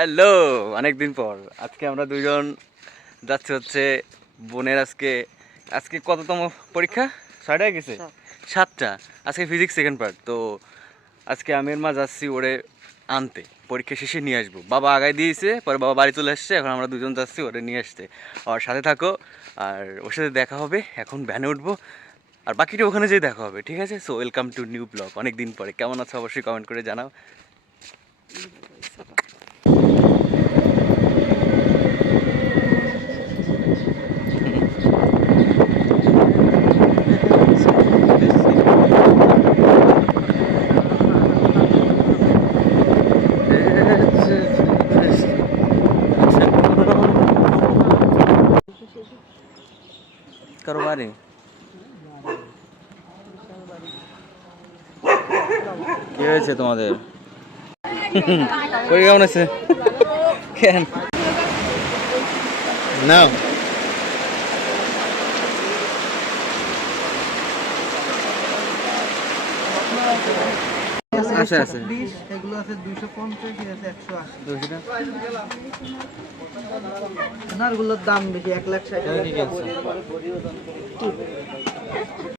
Hello, অনেকদিন পর আজকে আমরা দুইজন যাচ্ছি হচ্ছে বোনের আজকে আজকে কততম পরীক্ষা? 6টা গেছে, 7টা। আজকে ফিজিক্স সেকেন্ড পার্ট। তো আজকে আমের মা যাচ্ছি ওরে আনতে, পরীক্ষা শেষে নিয়ে আসবো। বাবা আগায় দিয়েছে, পরে বাবা বাড়ি চলে আসছে, এখন আমরা দুজন যাচ্ছি ওরে নিয়ে আসতে। আর সাথে থাকো, আর ওর সাথে দেখা হবে। এখন ভ্যানে উঠবো, আর বাকিটা ওখানে যেয়ে দেখা হবে, ঠিক আছে? So welcome to new blog. অনেকদিন পরে কেমন আছো অবশ্যই কমেন্ট করে জানাও। কারো বাড়ি কি হয়েছে তোমাদের? পরীক্ষা কেমন আছে? কেন নাও আছে আছে এগুলো আছে 250, আছে 180। এনারগুলোর দাম বেশি, 1,60,000।